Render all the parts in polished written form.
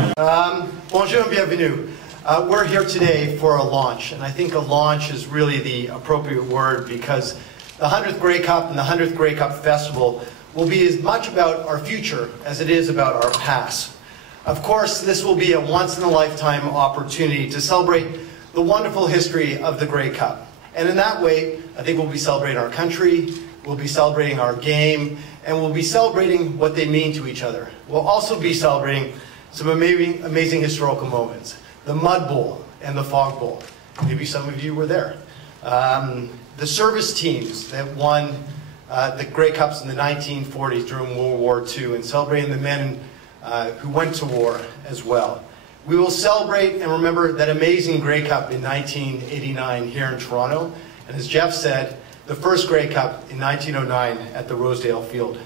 Bonjour and bienvenue. We're here today for a launch, and I think a launch is really the appropriate word because the 100th Grey Cup and the 100th Grey Cup Festival will be as much about our future as it is about our past. Of course, this will be a once-in-a-lifetime opportunity to celebrate the wonderful history of the Grey Cup. And in that way, I think we'll be celebrating our country, we'll be celebrating our game, and we'll be celebrating what they mean to each other. We'll also be celebrating some amazing historical moments. The Mud Bowl and the Fog Bowl. Maybe some of you were there. The service teams that won the Grey Cups in the 1940s during World War II, and celebrating the men who went to war as well. We will celebrate and remember that amazing Grey Cup in 1989 here in Toronto, and as Jeff said, the first Grey Cup in 1909 at the Rosedale Field.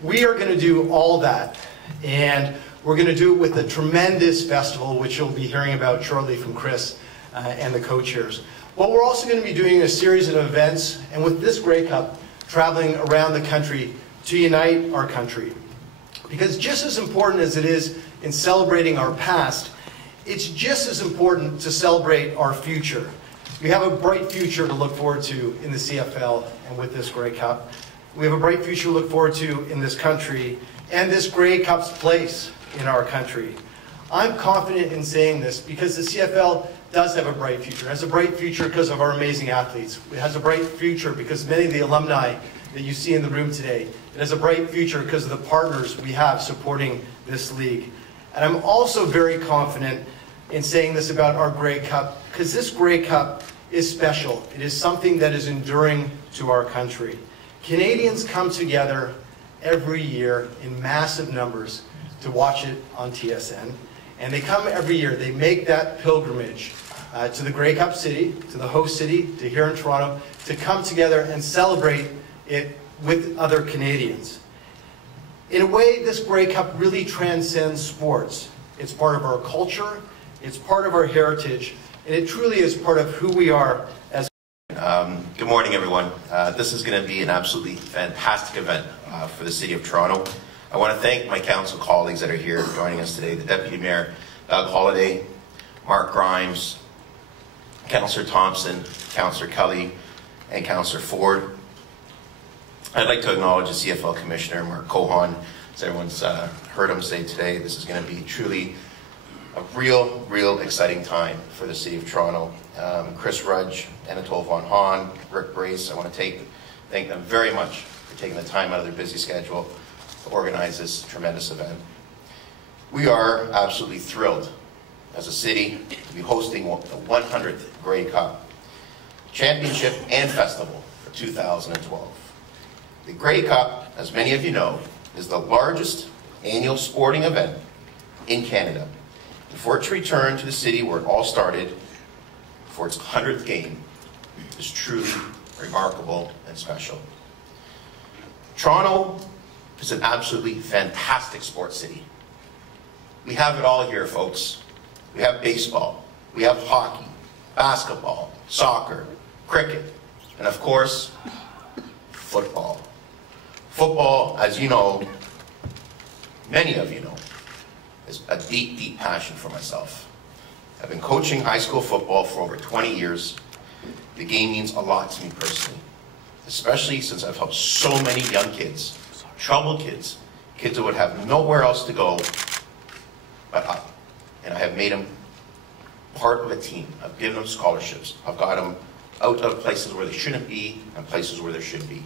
We are going to do all that, and we're going to do it with a tremendous festival, which you'll be hearing about shortly from Chris and the co-chairs. But we're also going to be doing a series of events, and with this Grey Cup, traveling around the country to unite our country. Because just as important as it is in celebrating our past, it's just as important to celebrate our future. We have a bright future to look forward to in the CFL and with this Grey Cup. We have a bright future to look forward to in this country and this Grey Cup's place in our country. I'm confident in saying this because the CFL does have a bright future. It has a bright future because of our amazing athletes. It has a bright future because many of the alumni that you see in the room today. It has a bright future because of the partners we have supporting this league. And I'm also very confident in saying this about our Grey Cup because this Grey Cup is special. It is something that is enduring to our country. Canadians come together every year in massive numbers to watch it on TSN. And they come every year. They make that pilgrimage to the Grey Cup city, to the host city, to here in Toronto, to come together and celebrate it with other Canadians. In a way, this Grey Cup really transcends sports. It's part of our culture, it's part of our heritage, and it truly is part of who we are as Good morning, everyone. This is going to be an absolutely fantastic event for the City of Toronto. I want to thank my council colleagues that are here joining us today, the Deputy Mayor, Doug Holliday, Mark Grimes, Councillor Thompson, Councillor Kelly, and Councillor Ford. I'd like to acknowledge the CFL Commissioner, Mark Cohon. As everyone's heard him say today, this is going to be truly a real exciting time for the City of Toronto. Chris Rudge, Anatole Von Hahn, Rick Brace, I want to thank them very much for taking the time out of their busy schedule to organize this tremendous event. We are absolutely thrilled as a city to be hosting the 100th Grey Cup Championship and Festival for 2012. The Grey Cup, as many of you know, is the largest annual sporting event in Canada. And for it to return to the city where it all started for its 100th game is truly remarkable and special. Toronto is an absolutely fantastic sports city. We have it all here, folks. We have baseball, we have hockey, basketball, soccer, cricket, and of course, football. Football, as you know, many of you know, is a deep passion for myself. I've been coaching high school football for over 20 years. The game means a lot to me personally, especially since I've helped so many young kids, troubled kids, kids that would have nowhere else to go but up. And I have made them part of a team. I've given them scholarships. I've got them out of places where they shouldn't be and places where there should be.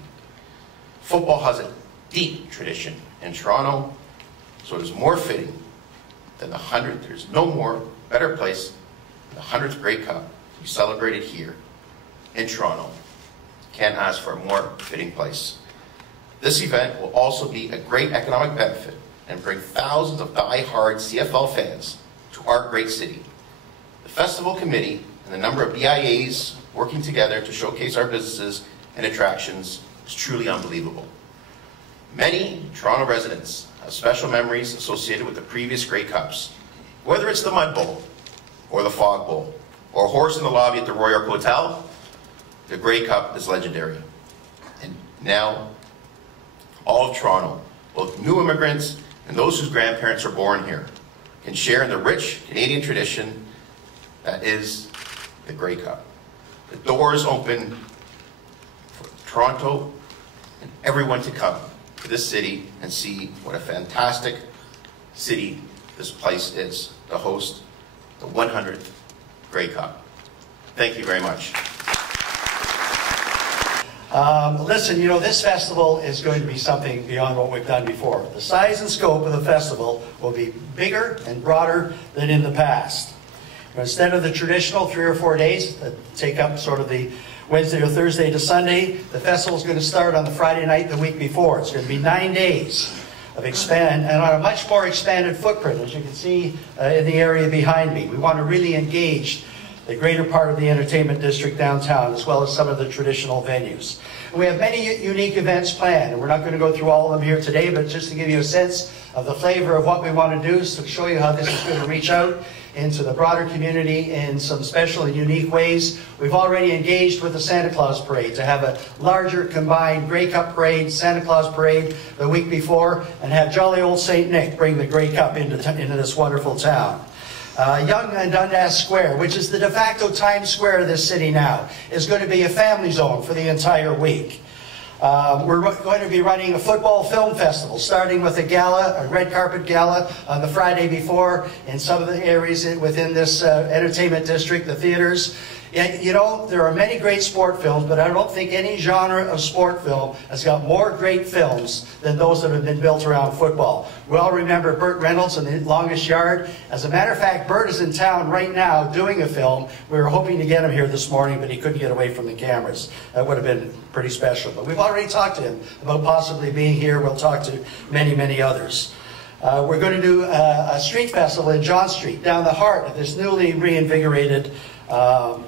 Football has a deep tradition in Toronto, so it is more fitting than the 100th. There's no more better place than the 100th Grey Cup to be celebrated here in Toronto. Can't ask for a more fitting place. This event will also be a great economic benefit and bring thousands of die-hard CFL fans to our great city. The festival committee and the number of BIAs working together to showcase our businesses and attractions is truly unbelievable. Many Toronto residents have special memories associated with the previous Grey Cups, whether it's the Mud Bowl, or the Fog Bowl, or a horse in the lobby at the Royal Hotel. The Grey Cup is legendary. And now, all of Toronto, both new immigrants and those whose grandparents were born here, can share in the rich Canadian tradition that is the Grey Cup. The doors open for Toronto and everyone to come to this city and see what a fantastic city this place is to host the 100th Grey Cup. Thank you very much. Listen, you know, this festival is going to be something beyond what we've done before. The size and scope of the festival will be bigger and broader than in the past. Instead of the traditional 3 or 4 days that take up sort of the Wednesday or Thursday to Sunday, the festival is going to start on the Friday night the week before. It's going to be 9 days of and on a much more expanded footprint, as you can see in the area behind me. We want to really engage the greater part of the entertainment district downtown, as well as some of the traditional venues. And we have many unique events planned, and we're not going to go through all of them here today, but just to give you a sense of the flavor of what we want to do, so to show you how this is going to reach out into the broader community in some special and unique ways. We've already engaged with the Santa Claus Parade to have a larger combined Grey Cup Parade, Santa Claus Parade the week before, and have jolly old St. Nick bring the Grey Cup into this wonderful town. Yonge and Dundas Square, which is the de facto Times Square of this city now, is going to be a family zone for the entire week. We're going to be running a football film festival, starting with a gala, a red carpet gala, on the Friday before in some of the areas within this entertainment district, the theaters. And, you know, there are many great sport films, but I don't think any genre of sport film has got more great films than those that have been built around football. We all remember Burt Reynolds and The Longest Yard. As a matter of fact, Burt is in town right now doing a film. We were hoping to get him here this morning, but he couldn't get away from the cameras. That would have been pretty special. But we've already talked to him about possibly being here. We'll talk to many, many others. We're going to do a street festival in John Street, down the heart of this newly reinvigorated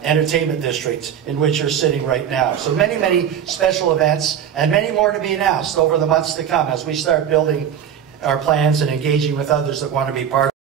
entertainment district in which you're sitting right now. So many, many special events and many more to be announced over the months to come as we start building our plans and engaging with others that want to be part of it.